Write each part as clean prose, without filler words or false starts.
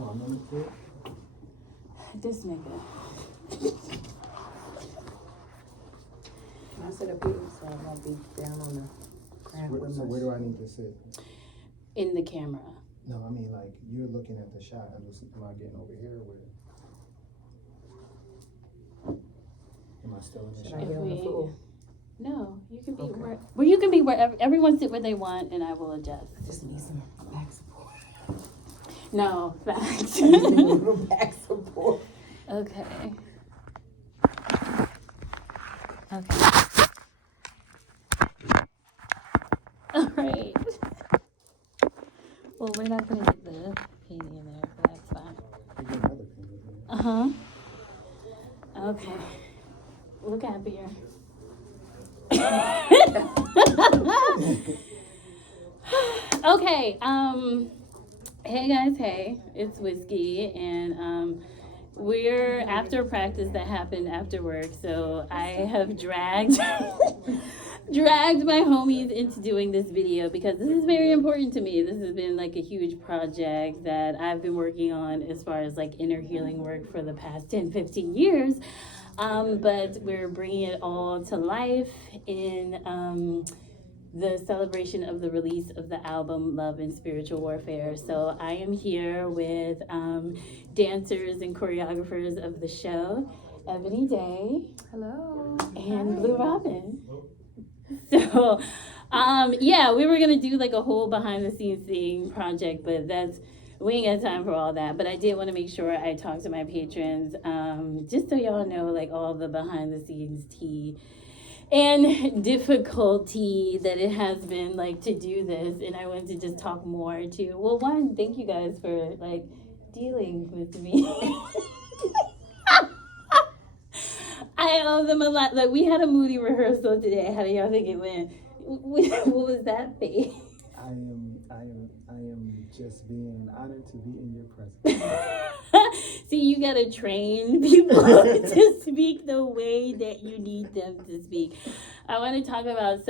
Oh, I'm on the kid. This nigga. I sit up here so I won't be down on the ground with So where do I need to sit? In the camera. No, I mean like you're looking at the shot. Am I getting over here? Am I still in the Should shot? I get on the floor? No, you can be Okay. where you can be wherever. Everyone sit where they want, and I will adjust. I just need some back support. No, facts. I just need a little back support. Okay. All right. Well, we're not gonna get the painting in there, but that's fine. I get another thing in there. Okay. Look happier. Okay. Hey guys. Hey, it's Whiskey, and we're after practice that happened after work. So I have dragged my homies into doing this video because this is very important to me. This has been like a huge project that I've been working on as far as like inner healing work for the past 10-15 years. But we're bringing it all to life in the celebration of the release of the album Love and Spiritual Warfare. So I am here with dancers and choreographers of the show, Ebony Day. Hello. And Blue Robin. So, yeah, we were gonna do like a whole behind the scenes thing project, but we ain't got time for all that. But I did want to make sure I talked to my patrons, just so y'all know like all the behind the scenes tea and difficulty that it has been like to do this. And I wanted to just talk more to, well, one, thank you guys for like dealing with me. I owe them a lot. Like we had a moody rehearsal today. How do y'all think it went? What was that face? I am just being honored to be in your presence. See, you gotta train people to speak the way that you need them to speak. I want to talk about,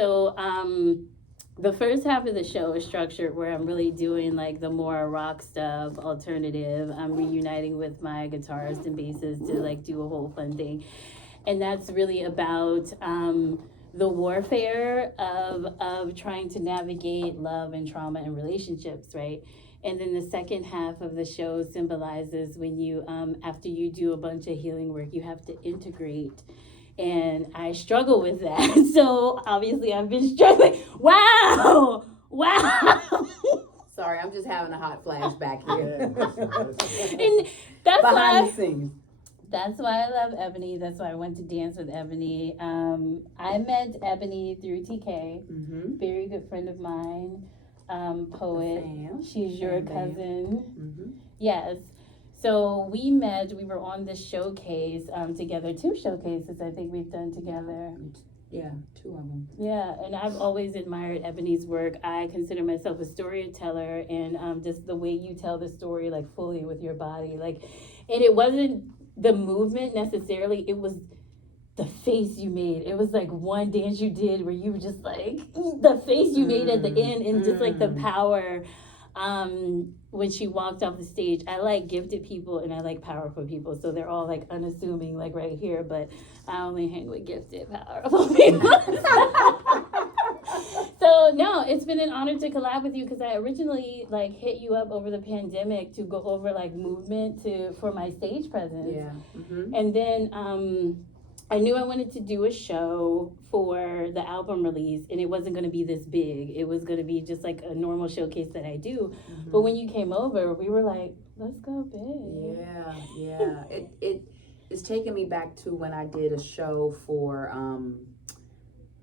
the first half of the show is structured where I'm really doing like the more rock stuff, alternative. I'm reuniting with my guitarist and bassist to like do a whole fun thing. And that's really about the warfare of trying to navigate love and trauma and relationships, right? And then the second half of the show symbolizes when you, after you do a bunch of healing work, you have to integrate. And I struggle with that. So obviously I've been struggling. Wow. Sorry, I'm just having a hot flashback here. And that's behind why the scenes. That's why I love Ebony. That's why I went to dance with Ebony. I met Ebony through TK, very good friend of mine, poet. She's your cousin. Yes. So we met, we were on this showcase together, 2 showcases I think we've done together. Yeah, 2 of them. Yeah, and I've always admired Ebony's work. I consider myself a storyteller, and just the way you tell the story like fully with your body. Like, and it wasn't the movement necessarily, it was the face you made. It was like one dance you did where you were just like, the face you made at the end, and just like the power when she walked off the stage. I like gifted people and I like powerful people, so they're all like unassuming like right here, but I only hang with gifted, powerful people. So no, it's been an honor to collab with you because I originally like hit you up over the pandemic to go over like movement for my stage presence. Yeah. And then I knew I wanted to do a show for the album release, and it wasn't going to be this big. It was going to be just like a normal showcase that I do. But when you came over, we were like, let's go big. Yeah. It's taken me back to when I did a show for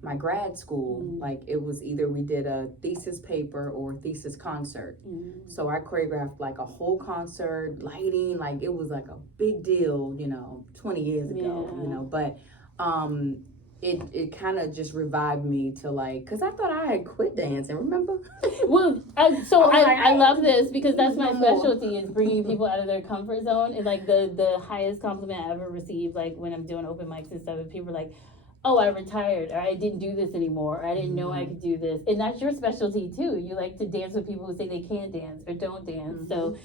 my grad school. Like it was either we did a thesis paper or thesis concert. So I choreographed like a whole concert, lighting, like it was like a big deal, 20 years ago, but it kind of just revived me to like, because I thought I had quit dancing, remember? Well, I love this because that's my specialty, is bringing people out of their comfort zone. And like the highest compliment I ever received, like when I'm doing open mics and stuff, and people are like, oh, I retired, or I didn't do this anymore, or I didn't know I could do this. And that's your specialty too. You like to dance with people who say they can't dance or don't dance. So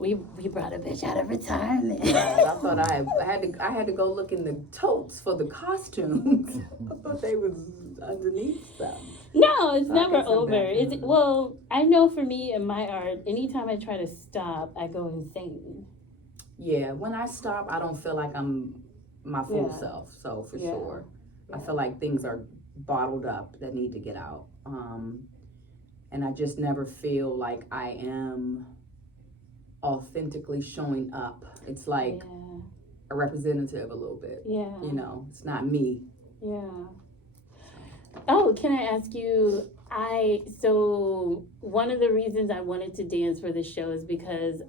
we brought a bitch out of retirement. I thought I had to go look in the totes for the costumes. I thought they was underneath them. No, it's So I never guess I'm over. back. It's well, I know for me in my art, anytime I try to stop, I go insane. Yeah, when I stop, I don't feel like I'm my full Yeah. self. So for Yeah. sure, I Yeah. feel like things are bottled up that need to get out. And I just never feel like I am authentically showing up. It's like a representative a little bit. Yeah. You know, it's not me. Yeah. Oh, can I ask you? So one of the reasons I wanted to dance for this show is because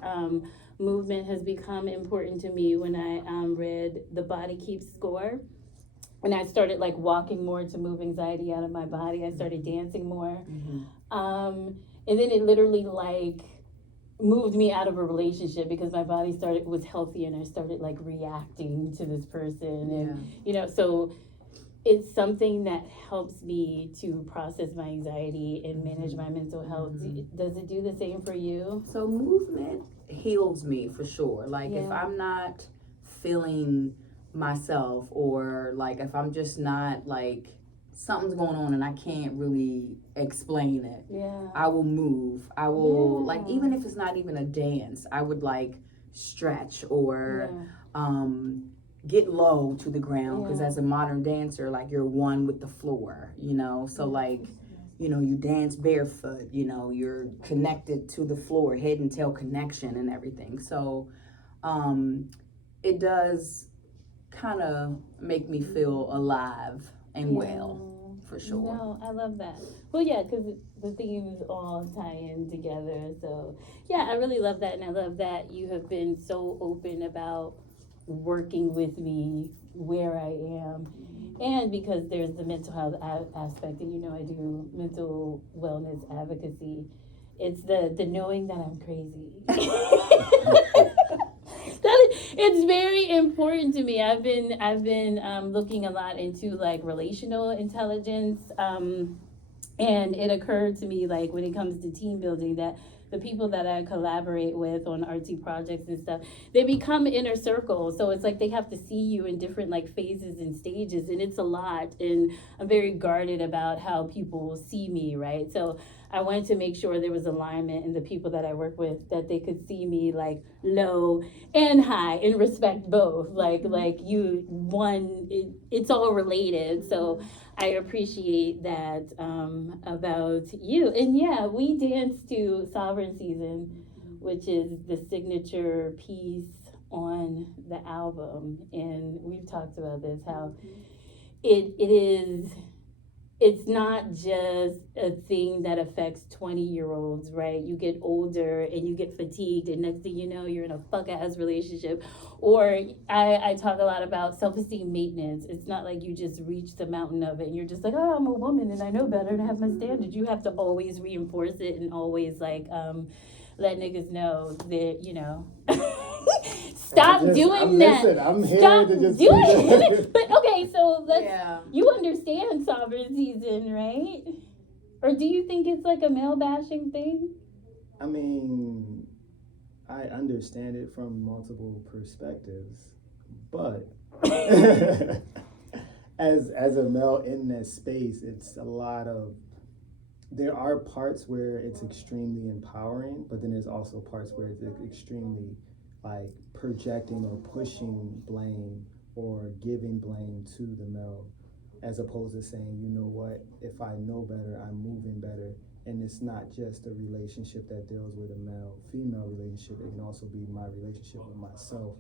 movement has become important to me. When I read The Body Keeps Score, and I started like walking more to move anxiety out of my body. I started dancing more, and then it literally like moved me out of a relationship because my body was healthy, and I started like reacting to this person, and so it's something that helps me to process my anxiety and manage my mental health. Does it do the same for you? So movement heals me for sure. Like if I'm not feeling myself, or like if I'm just not like something's going on and I can't really explain it, I will move. I will like, even if it's not even a dance, I would like stretch or get low to the ground, because as a modern dancer, like you're one with the floor, so like you dance barefoot, you're connected to the floor, head and tail connection and everything. So it does kind of make me feel alive and well, for sure. No, I love that. Well, yeah, because the themes all tie in together. So yeah, I really love that, and I love that you have been so open about working with me where I am, and because there's the mental health aspect, and I do mental wellness advocacy. It's the knowing that I'm crazy. It's very important to me. I've been looking a lot into like relational intelligence, and it occurred to me like when it comes to team building that the people that I collaborate with on artsy projects and stuff, they become inner circle. So it's like they have to see you in different like phases and stages, and it's a lot. And I'm very guarded about how people see me, right? So I wanted to make sure there was alignment in the people that I work with, that they could see me like low and high and respect both. Like it's all related. So I appreciate that about you. And yeah, we danced to Sovereign Season, which is the signature piece on the album. And we've talked about this, how it's not just a thing that affects 20-year-olds, right? You get older and you get fatigued, and next thing you know, you're in a fuck-ass relationship. Or I talk a lot about self-esteem maintenance. It's not like you just reach the mountain of it and you're just like, oh, I'm a woman and I know better and I have my standards. You have to always reinforce it and always like let niggas know that, stop doing that. Listen, I'm here Stop to just doing it. But okay, so Yeah. you understand Sovereign Season, right? Or do you think it's like a male bashing thing? I mean, I understand it from multiple perspectives, but as a male in that space, it's a lot of, there are parts where it's extremely empowering, but then there's also parts where it's extremely like projecting or pushing blame or giving blame to the male, as opposed to saying, you know what, if I know better, I'm moving better. And it's not just a relationship that deals with a male-female relationship. It can also be my relationship with myself,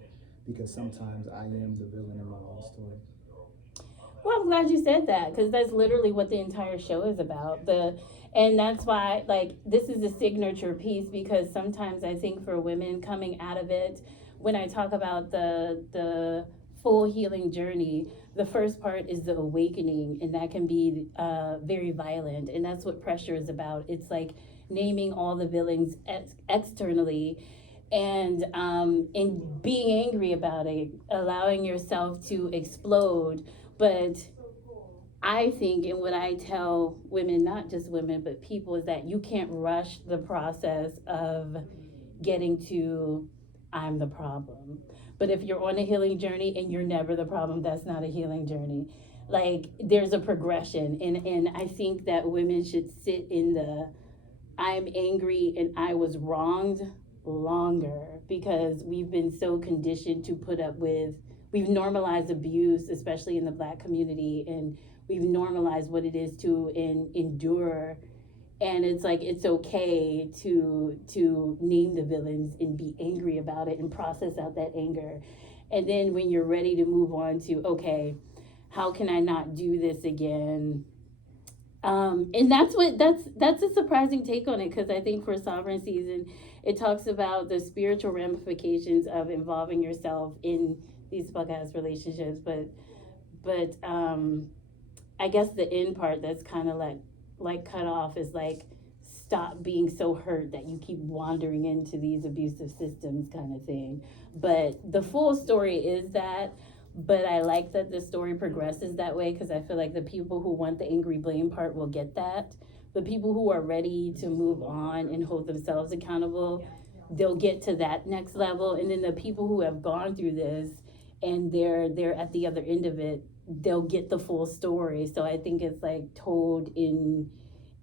because sometimes I am the villain in my own story. Well, I'm glad you said that, because that's literally what the entire show is about. And that's why, like, this is a signature piece, because sometimes I think for women coming out of it, when I talk about the full healing journey, the first part is the awakening, and that can be very violent, and that's what pressure is about. It's like naming all the villains externally, and being angry about it, allowing yourself to explode. But I think, and what I tell women, not just women, but people, is that you can't rush the process of getting to I'm the problem. But if you're on a healing journey and you're never the problem, that's not a healing journey. Like there's a progression, and I think that women should sit in the I'm angry and I was wronged longer, because we've been so conditioned to put up with, we've normalized abuse, especially in the Black community, and we've normalized what it is to endure. And it's like it's okay to name the villains and be angry about it and process out that anger. And then when you're ready to move on to, okay, how can I not do this again? And that's a surprising take on it, because I think for Sovereign Season, it talks about the spiritual ramifications of involving yourself in these fuck ass relationships, but I guess the end part that's kind of like cut off is like, stop being so hurt that you keep wandering into these abusive systems kind of thing. But the full story is that. But I like that the story progresses that way, because I feel like the people who want the angry blame part will get that. The people who are ready to move on and hold themselves accountable, they'll get to that next level. And then the people who have gone through this and they're at the other end of it, they'll get the full story. So I think it's like told in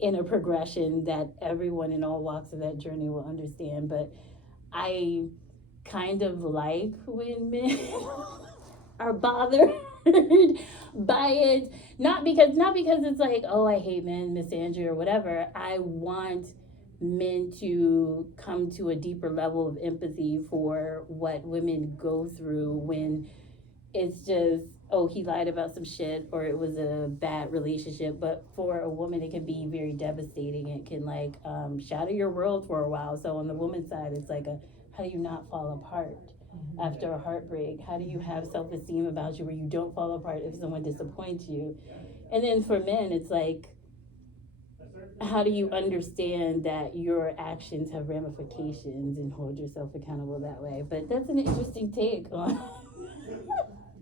a progression that everyone in all walks of that journey will understand. But I kind of like when men are bothered by it, not because it's like, oh, I hate men, Miss Andrew or whatever. I want men to come to a deeper level of empathy for what women go through when it's just, oh, he lied about some shit or it was a bad relationship. But for a woman, it can be very devastating. It can like shatter your world for a while. So on the woman's side, it's like how do you not fall apart after a heartbreak? How do you have self-esteem about you where you don't fall apart if someone disappoints you? And then for men, it's like, how do you understand that your actions have ramifications and hold yourself accountable that way? But that's an interesting take on.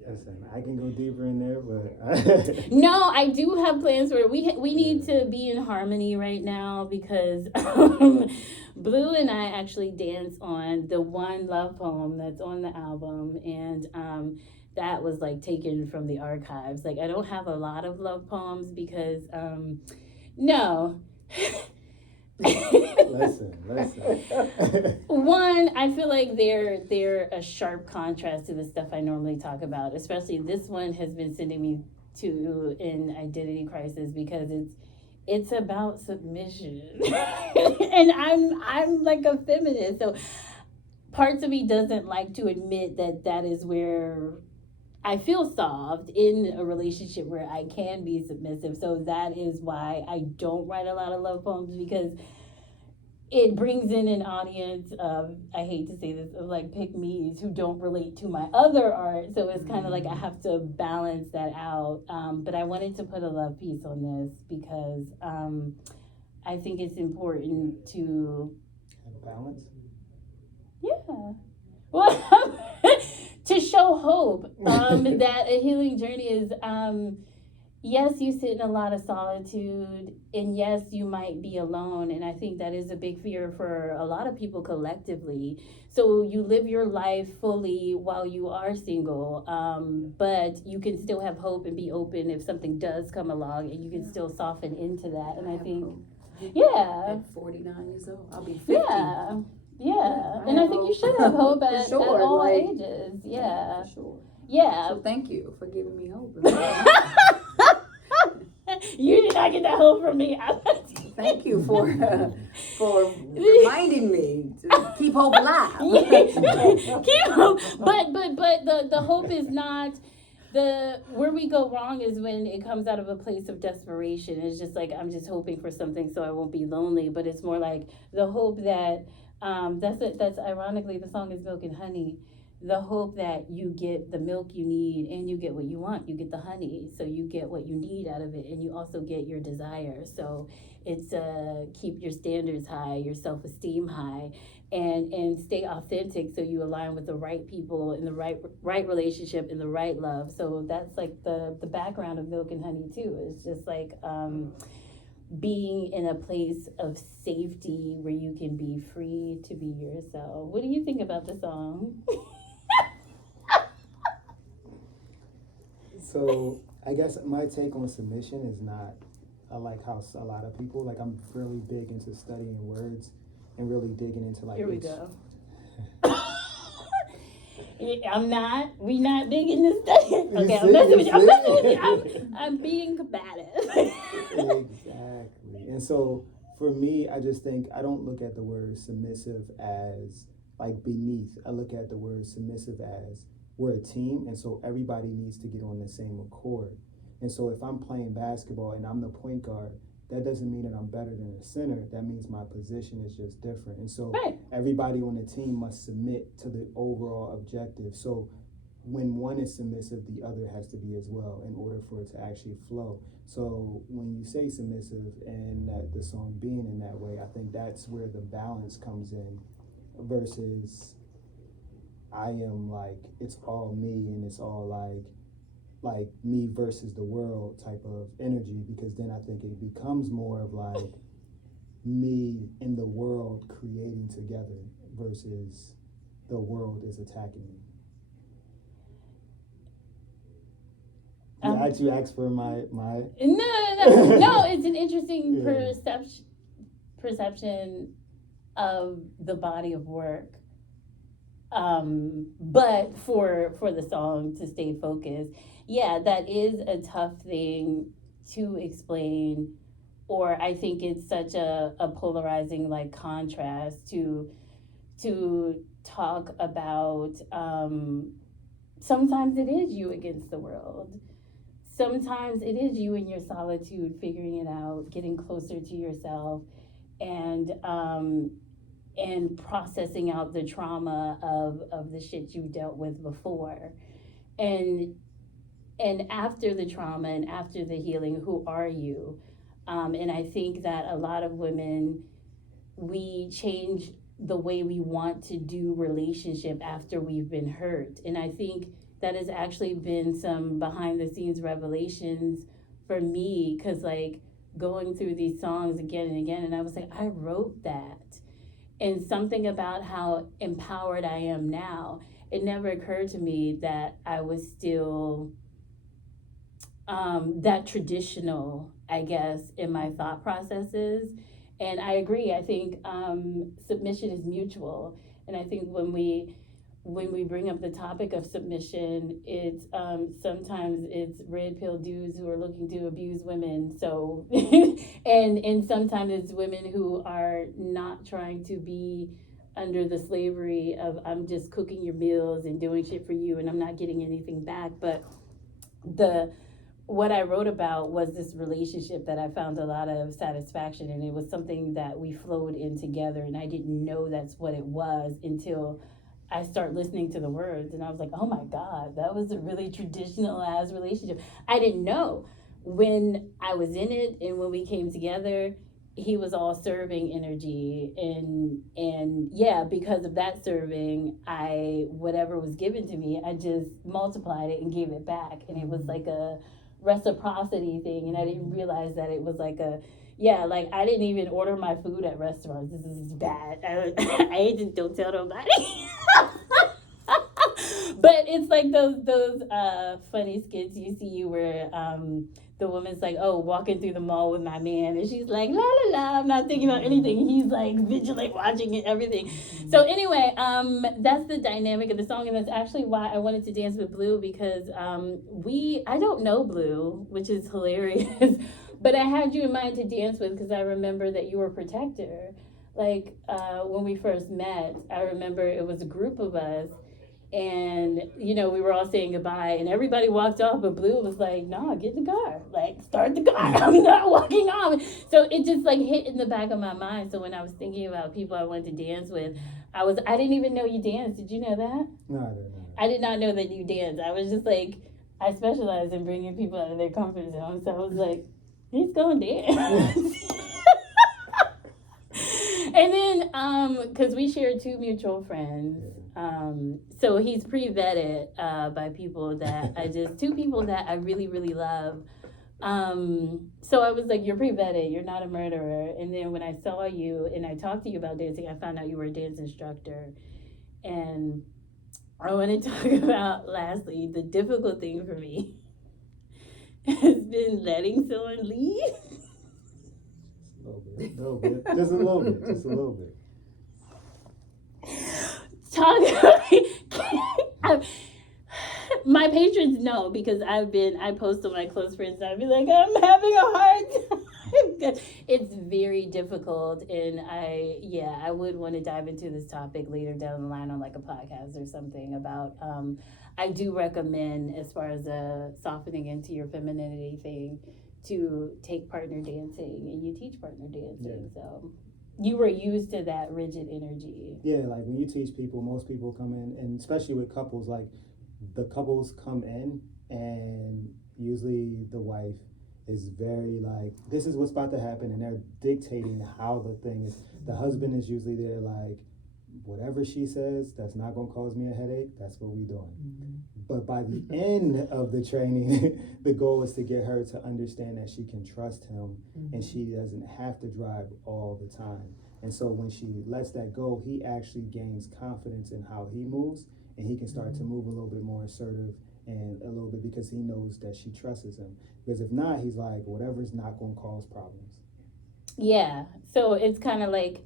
Listen, I can go deeper in there, but No, I do have plans for it. We need to be in harmony right now, because Blue and I actually dance on the one love poem that's on the album, and that was like taken from the archives. Like I don't have a lot of love poems because no. listen. One, I feel like they're a sharp contrast to the stuff I normally talk about. Especially this one has been sending me to an identity crisis, because it's about submission, and I'm like a feminist, so parts of me doesn't like to admit that is where I feel soft in a relationship where I can be submissive. So that is why I don't write a lot of love poems, because it brings in an audience of, I hate to say this, of like pick-me's who don't relate to my other art. So it's kind of like I have to balance that out. But I wanted to put a love piece on this because I think it's important to have balance. Yeah. Well, to show hope that a healing journey is, yes, you sit in a lot of solitude, and yes, you might be alone. And I think that is a big fear for a lot of people collectively. So you live your life fully while you are single, but you can still have hope and be open if something does come along, and you can still soften into that. And I think, yeah. At 49 years old, I'll be 50. Yeah, and I think you should have hope at all ages. Yeah, for sure. Yeah. So thank you for giving me hope. You did not get that hope from me. Thank you for reminding me to keep hope alive. Keep hope, but the hope is not. Where we go wrong is when it comes out of a place of desperation. It's just like, I'm just hoping for something so I won't be lonely. But it's more like the hope that that's ironically the song is Milk and Honey. The hope that you get the milk you need and you get what you want. You get the honey, so you get what you need out of it, and you also get your desire. So it's keep your standards high, your self-esteem high, and stay authentic, so you align with the right people in the right relationship in the right love. So that's like the background of Milk and Honey too. It's just like being in a place of safety where you can be free to be yourself. What do you think about the song? So I guess my take on submission is not like how a lot of people, like I'm really big into studying words and really digging into like. Here we go. We not big in this study. Okay, I'm messing with you. I'm being combative. Exactly. And so for me, I just think I don't look at the word submissive as like beneath. I look at the word submissive as we're a team, and so everybody needs to get on the same accord. And so if I'm playing basketball and I'm the point guard, that doesn't mean that I'm better than the center. That means my position is just different. And so everybody on the team must submit to the overall objective. So when one is submissive, the other has to be as well in order for it to actually flow. So when you say submissive and that the song being in that way, I think that's where the balance comes in versus I am like, it's all me and it's all like me versus the world type of energy, because then I think it becomes more of like me and the world creating together versus the world is attacking me. You asked for my No. No, it's an interesting perception of the body of work. But for the song to stay focused, yeah, that is a tough thing to explain, or I think it's such a polarizing like contrast to talk about. Sometimes it is you against the world. Sometimes it is you in your solitude, figuring it out, getting closer to yourself, and processing out the trauma of the shit you dealt with before. And after the trauma and after the healing, who are you? And I think that a lot of women, we change the way we want to do relationship after we've been hurt. And I think that has actually been some behind the scenes revelations for me, because like going through these songs again and again, and I was like, I wrote that. And something about how empowered I am now, it never occurred to me that I was still that traditional, I guess, in my thought processes. And I agree. I think submission is mutual. And I think when we bring up the topic of submission, it's sometimes it's red pill dudes who are looking to abuse women. So and sometimes it's women who are not trying to be under the slavery of I'm just cooking your meals and doing shit for you and I'm not getting anything back. But what I wrote about was this relationship that I found a lot of satisfaction in. It was something that we flowed in together, and I didn't know that's what it was until I start listening to the words, and I was like, oh my God, that was a really traditional ass relationship. I didn't know. When I was in it and when we came together, he was all serving energy, and yeah, because of that serving, whatever was given to me, I just multiplied it and gave it back. And it was like a reciprocity thing, and I didn't realize that it was like like I didn't even order my food at restaurants. This is bad. I just don't tell nobody. But it's like those funny skits you see where the woman's like, oh, walking through the mall with my man, and she's like, la la la, I'm not thinking about anything. He's like vigilant watching it, everything. So anyway, that's the dynamic of the song, and that's actually why I wanted to dance with Blue, because I don't know Blue, which is hilarious, but I had you in mind to dance with because I remember that you were a protector. Like when we first met, I remember it was a group of us. And, we were all saying goodbye and everybody walked off, but Blue was like, nah, get in the car. Like, start the car. I'm not walking off. So it just like hit in the back of my mind. So when I was thinking about people I wanted to dance with, I didn't even know you danced. Did you know that? No, I didn't know. I did not know that you danced. I was just like, I specialize in bringing people out of their comfort zone. So I was like, he's going to dance. And then, because we share two mutual friends, so he's pre-vetted by people that two people that I really, really love, So I was like, you're pre-vetted, you're not a murderer. And then when I saw you and I talked to you about dancing, I found out you were a dance instructor. And I want to talk about, lastly, the difficult thing for me has been letting someone leave. A little bit, just a little bit, just a little bit. My patrons know because I post on my close friends, I'd be like, I'm having a hard time. It's very difficult, and I would want to dive into this topic later down the line on like a podcast or something about, I do recommend, as far as a softening into your femininity thing, to take partner dancing, and you teach partner dancing, so you were used to that rigid energy. Yeah, like when you teach people, most people come in, and especially with couples, like the couples come in, and usually the wife is very like, this is what's about to happen, and they're dictating how the thing is. The husband is usually there like, whatever she says, that's not gonna cause me a headache, that's what we doing. Mm-hmm. But by the end of the training, the goal is to get her to understand that she can trust him, mm-hmm. and she doesn't have to drive all the time. And so when she lets that go, he actually gains confidence in how he moves, and he can start mm-hmm. to move a little bit more assertive and a little bit, because he knows that she trusts him. Because if not, he's like, whatever's not gonna cause problems. Yeah, so it's kind of like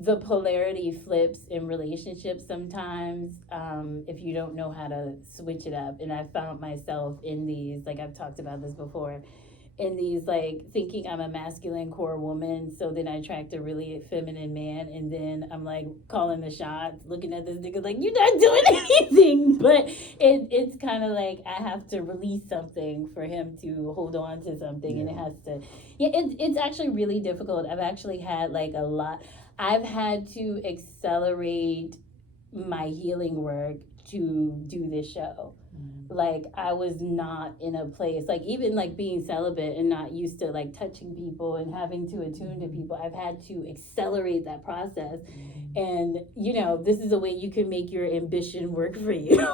the polarity flips in relationships sometimes, if you don't know how to switch it up. And I found myself in these, like I've talked about this before, in these like thinking I'm a masculine core woman, so then I attract a really feminine man, and then I'm like calling the shots, looking at this nigga like, you're not doing anything. But it's kind of like I have to release something for him to hold on to something, yeah. And it has to, it's actually really difficult. I've actually had like I've had to accelerate my healing work to do this show. Mm-hmm. Like I was not in a place, like even like being celibate and not used to like touching people and having to attune to people, I've had to accelerate that process. Mm-hmm. And you know, this is a way you can make your ambition work for you.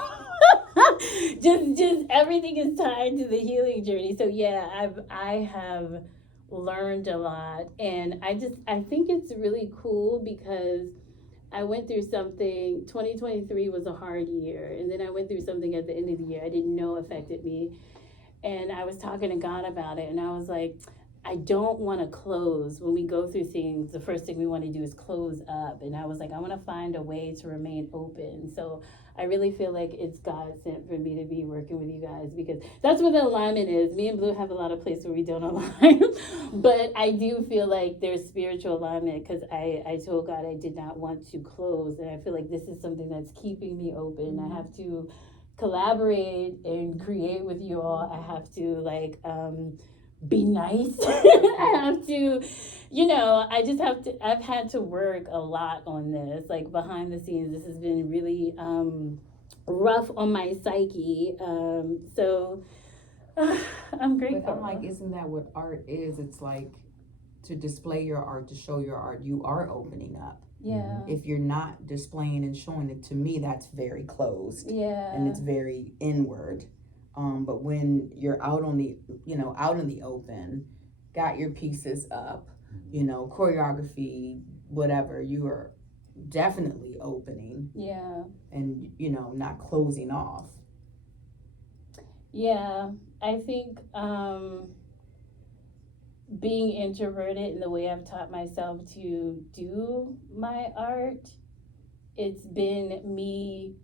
just everything is tied to the healing journey. So yeah, I have learned a lot, and I think it's really cool because I went through something. 2023 was a hard year, and then I went through something at the end of the year I didn't know affected me, and I was talking to God about it, and I was like, I don't want to close. When we go through things, the first thing we want to do is close up, and I was like, I want to find a way to remain open. So I really feel like it's God sent for me to be working with you guys, because that's what the alignment is. Me and Blue have a lot of places where we don't align, but I do feel like there's spiritual alignment, because I told God I did not want to close, and I feel like this is something that's keeping me open. I have to collaborate and create with you all. I have to like be nice. I have to, I've had to work a lot on this, like behind the scenes. This has been really rough on my psyche. So I'm grateful. But I'm like, isn't that what art is? It's like to display your art, to show your art, you are opening up. Yeah. If you're not displaying and showing it, to me, that's very closed. Yeah. And it's very inward. But when you're out in the open, got your pieces up, choreography, whatever, you are definitely opening. Yeah. And, not closing off. Yeah. I think being introverted in the way I've taught myself to do my art, it's been me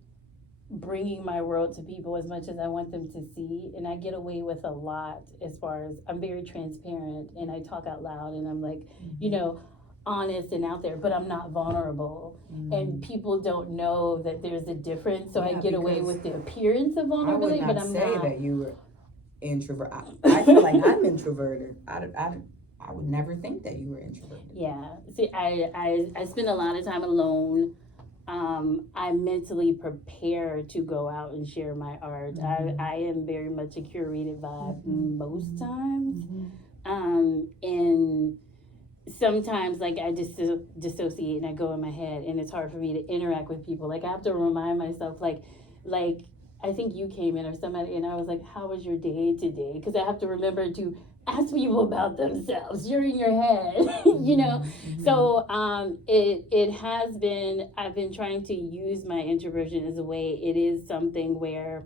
bringing my world to people as much as I want them to see, and I get away with a lot as far as I'm very transparent, and I talk out loud, and I'm like, honest and out there, but I'm not vulnerable. Mm-hmm. And people don't know that there's a difference, so I get away with the appearance of vulnerability, but I'm not. I would not say that you were introvert. I feel like I'm introverted. I would never think that you were introverted. Yeah. See, I spend a lot of time alone. I'm mentally prepared to go out and share my art. Mm-hmm. I am very much a curated vibe most times. Mm-hmm. And sometimes like I just dissociate and I go in my head, and it's hard for me to interact with people. Like I have to remind myself like I think you came in or somebody, and I was like, how was your day today? Because I have to remember to ask people about themselves. You're in your head, you know? Mm-hmm. So it has been, I've been trying to use my introversion as a way. It is something where,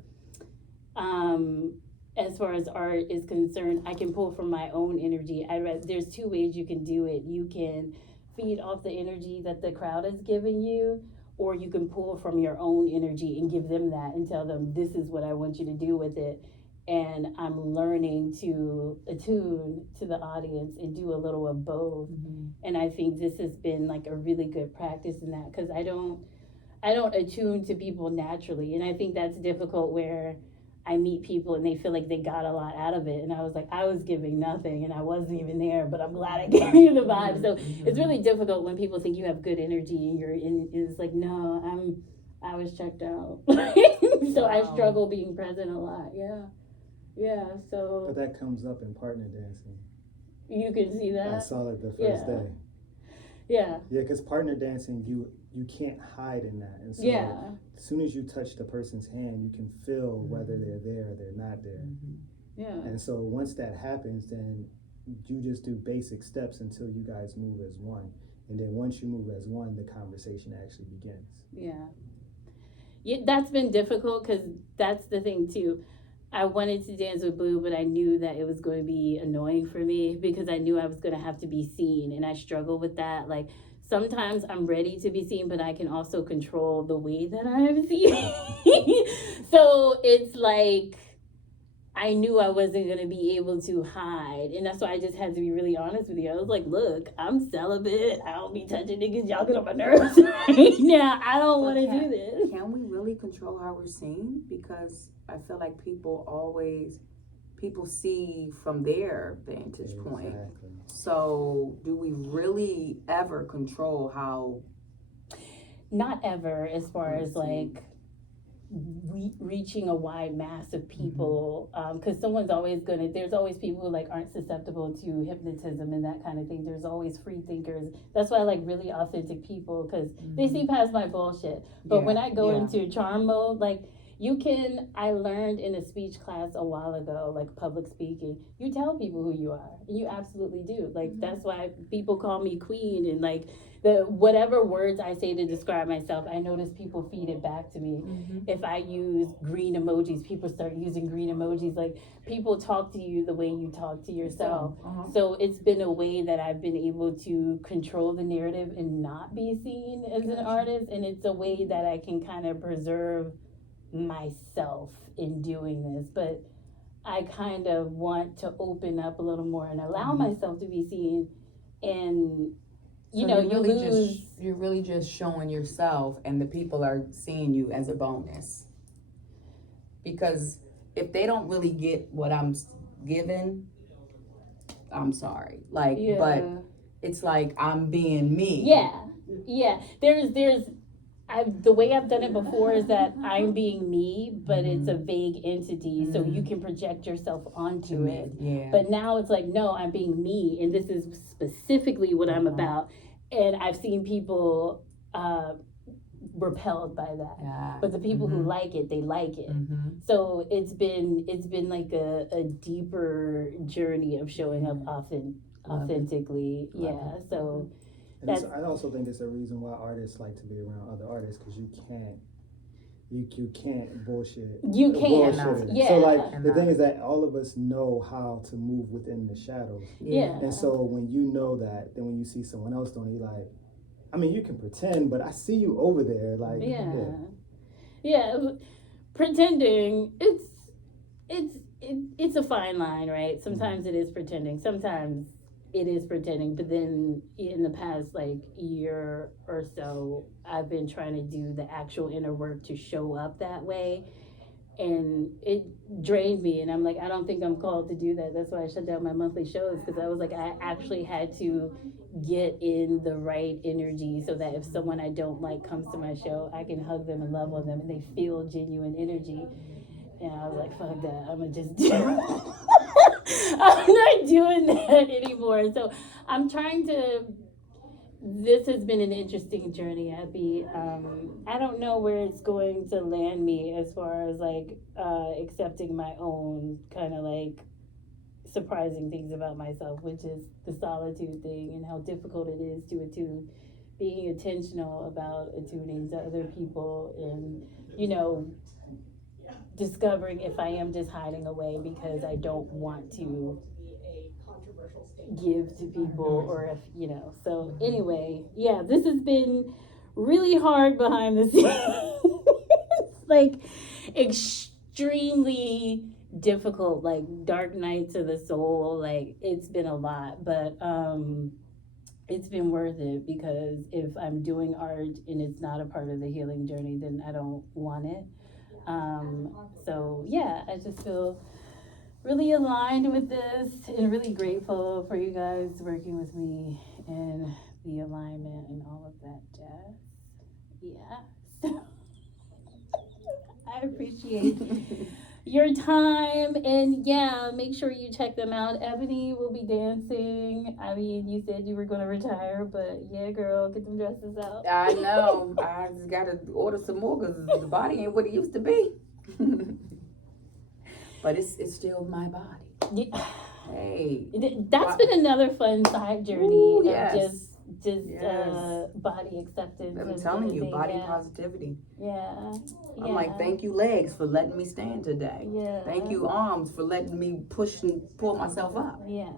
as far as art is concerned, I can pull from my own energy. There's two ways you can do it. You can feed off the energy that the crowd is giving you, or you can pull from your own energy and give them that and tell them, this is what I want you to do with it. And I'm learning to attune to the audience and do a little of both. Mm-hmm. And I think this has been like a really good practice in that, because I don't attune to people naturally. And I think that's difficult, where I meet people and they feel like they got a lot out of it. And I was like, I was giving nothing and I wasn't even there, but I'm glad I gave you the vibe. So it's really difficult when people think you have good energy and you're in, it's like, no, I was checked out. So I struggle being present a lot. Yeah, so. But that comes up in partner dancing. You can see that? I saw it the first day. Yeah. Yeah, because partner dancing, you can't hide in that. And so as soon as you touch the person's hand, you can feel whether they're there or they're not there. Yeah. And so once that happens, then you just do basic steps until you guys move as one. And then once you move as one, the conversation actually begins. Yeah, that's been difficult, because that's the thing too. I wanted to dance with Blue, but I knew that it was going to be annoying for me, because I knew I was going to have to be seen, and I struggle with that. Like, sometimes I'm ready to be seen, but I can also control the way that I am seen. So it's like, I knew I wasn't going to be able to hide. And that's why I just had to be really honest with you. I was like, look, I'm celibate. I don't be touching niggas. Y'all get on my nerves right now. I don't want to do this. Can we really control how we're seen? Because I feel like people see from their vantage point. Exactly. So do we really ever control how? Not ever, as far as like reaching a wide mass of people, because someone's always there's always people who like aren't susceptible to hypnotism and that kind of thing. There's always free thinkers. That's why I like really authentic people, because they see past my bullshit. But when I go into charm mode, like, I learned in a speech class a while ago, like public speaking, you tell people who you are, and you absolutely do. Like, that's why people call me queen, and like whatever words I say to describe myself, I notice people feed it back to me. If I use green emojis, people start using green emojis. Like, people talk to you the way you talk to yourself. So it's been a way that I've been able to control the narrative and not be seen as an artist, and it's a way that I can kind of preserve myself in doing this. But I kind of want to open up a little more and allow myself to be seen. And you're really just showing yourself, and the people are seeing you as a bonus. Because if they don't really get what I'm giving, I'm sorry. Like, but it's like I'm being me. Yeah. There's the way I've done it before is that I'm being me, but it's a vague entity, so you can project yourself onto it. Yeah. But now it's like, no, I'm being me, and this is specifically what I'm about. And I've seen people repelled by that. But the people who like it, they like it. So it's been like a deeper journey of showing up authentically. So. I also think it's a reason why artists like to be around other artists, because you can't bullshit. You can't. So like the thing is that all of us know how to move within the shadows. And so when you know that, then when you see someone else doing it, you're like, I mean, you can pretend, but I see you over there. Like, pretending. It's a fine line, right? Sometimes it is pretending. Sometimes it is pretending, but then in the past like year or so, I've been trying to do the actual inner work to show up that way, and it drained me, and I'm like, I don't think I'm called to do that. That's why I shut down my monthly shows, because I was like, I actually had to get in the right energy so that if someone I don't like comes to my show, I can hug them and love on them and they feel genuine energy. And I was like, fuck that, I'm gonna just do I'm not doing that anymore. So I'm trying to this has been an interesting journey, Abby. I don't know where it's going to land me as far as like accepting my own kind of like surprising things about myself, which is the solitude thing and how difficult it is to attune, being intentional about attuning to other people and, you know, discovering if I am just hiding away because I don't want to give to people or if, you know. So anyway, yeah, this has been really hard behind the scenes. Like extremely difficult, like dark nights of the soul. Like it's been a lot, but it's been worth it because if I'm doing art and it's not a part of the healing journey, then I don't want it. So yeah, I just feel really aligned with this and really grateful for you guys working with me and the alignment and all of that jazz. Yeah. So I appreciate your time, and yeah, make sure you check them out. Ebony will be dancing. I mean, you said you were going to retire, but yeah, girl, get them dresses out. I know. I just gotta order some more because the body ain't what it used to be. But it's still my body. Yeah. Hey, that's been another fun side journey. Ooh, of yes. just Yes. body acceptance. I'm and telling you, everything. body Yeah. positivity. Yeah. I'm like, thank you, legs, for letting me stand today. Yeah. Thank you, arms, for letting me push and pull myself up. Yeah.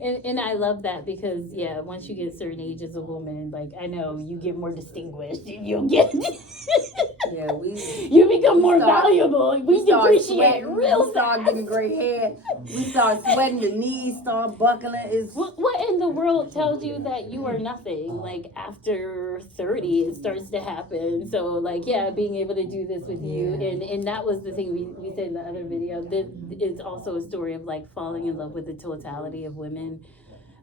And I love that because, yeah, once you get a certain age as a woman, like, I know you get more distinguished and you'll get... Yeah, you become more valuable. We depreciate depreciate real We start getting gray hair. We start sweating. Your knees start buckling. What in the world tells you that you are nothing? Like after 30, it starts to happen. So like, yeah, being able to do this with you, and that was the thing we said in the other video. That it's also a story of like falling in love with the totality of women.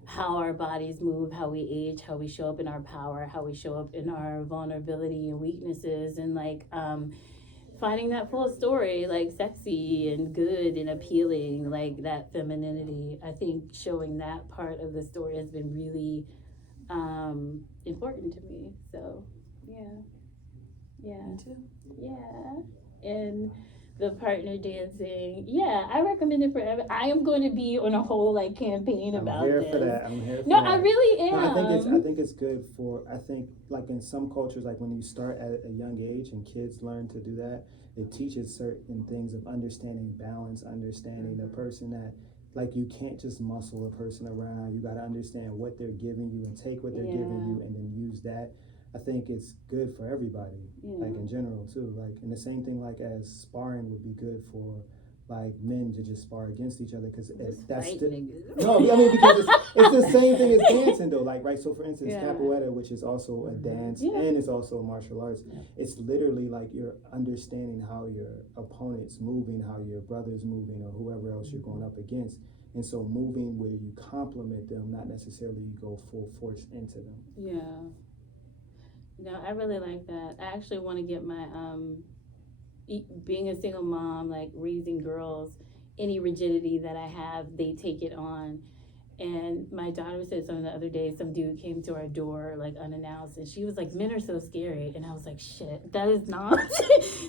How our bodies move, how we age, how we show up in our power, how we show up in our vulnerability and weaknesses, and like finding that full story, like sexy and good and appealing, like that femininity. I think showing that part of the story has been really important to me. So yeah, Me too. yeah, and the partner dancing. Yeah, I recommend it for everyone. I am going to be on a whole like campaign about this. I'm here for No, that. I really am. No, I think it's good for, I think like in some cultures, like when you start at a young age and kids learn to do that, it teaches certain things of understanding balance, understanding the person that, like you can't just muscle a person around. You got to understand what they're giving you and take what they're giving you and then use that. I think it's good for everybody, like in general too. Like, and the same thing like as sparring would be good for like men to just spar against each other because that's no, I mean because it's the same thing as dancing though. Like right, so for instance, capoeira, which is also a dance and it's also martial arts. It's literally like you're understanding how your opponent's moving, how your brother's moving, or whoever else you're going up against. And so moving where you complement them, not necessarily you go full force into them. Yeah. No, I really like that. I actually want to get my being a single mom, like raising girls, any rigidity that I have, they take it on. And my daughter said something the other day, some dude came to our door like unannounced and she was like, men are so scary. And I was like, shit, that is not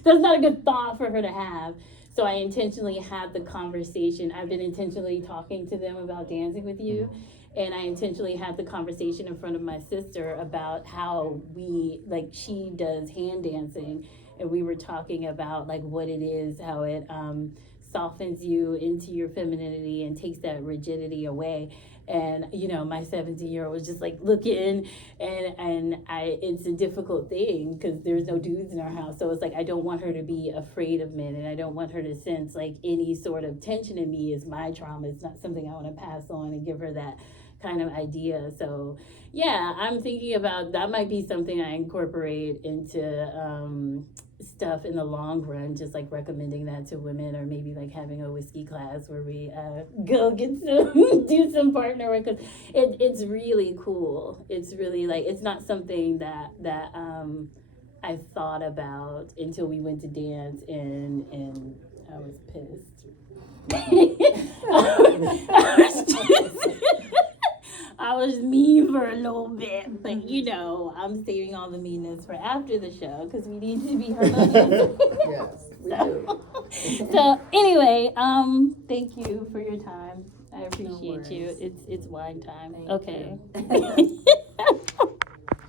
that's not a good thought for her to have. So I intentionally had the conversation. I've been intentionally talking to them about dancing with you. And I intentionally had the conversation in front of my sister about how she does hand dancing. And we were talking about like what it is, how it softens you into your femininity and takes that rigidity away. And, you know, my 17-year-old was just like looking and it's a difficult thing because there's no dudes in our house. So it's like, I don't want her to be afraid of men and I don't want her to sense like any sort of tension in me is my trauma. It's not something I want to pass on and give her that kind of idea. So yeah, I'm thinking about that might be something I incorporate into stuff in the long run, just like recommending that to women, or maybe like having a whiskey class where we go get some do some partner work, because it's really cool. It's really like, it's not something that I thought about until we went to dance and I was pissed. I was mean for a little bit, but you know, I'm saving all the meanness for after the show because we need to be harmonious. Yes, we do. So anyway, thank you for your time. I appreciate you. worries. It's wine time. Thank Okay. you.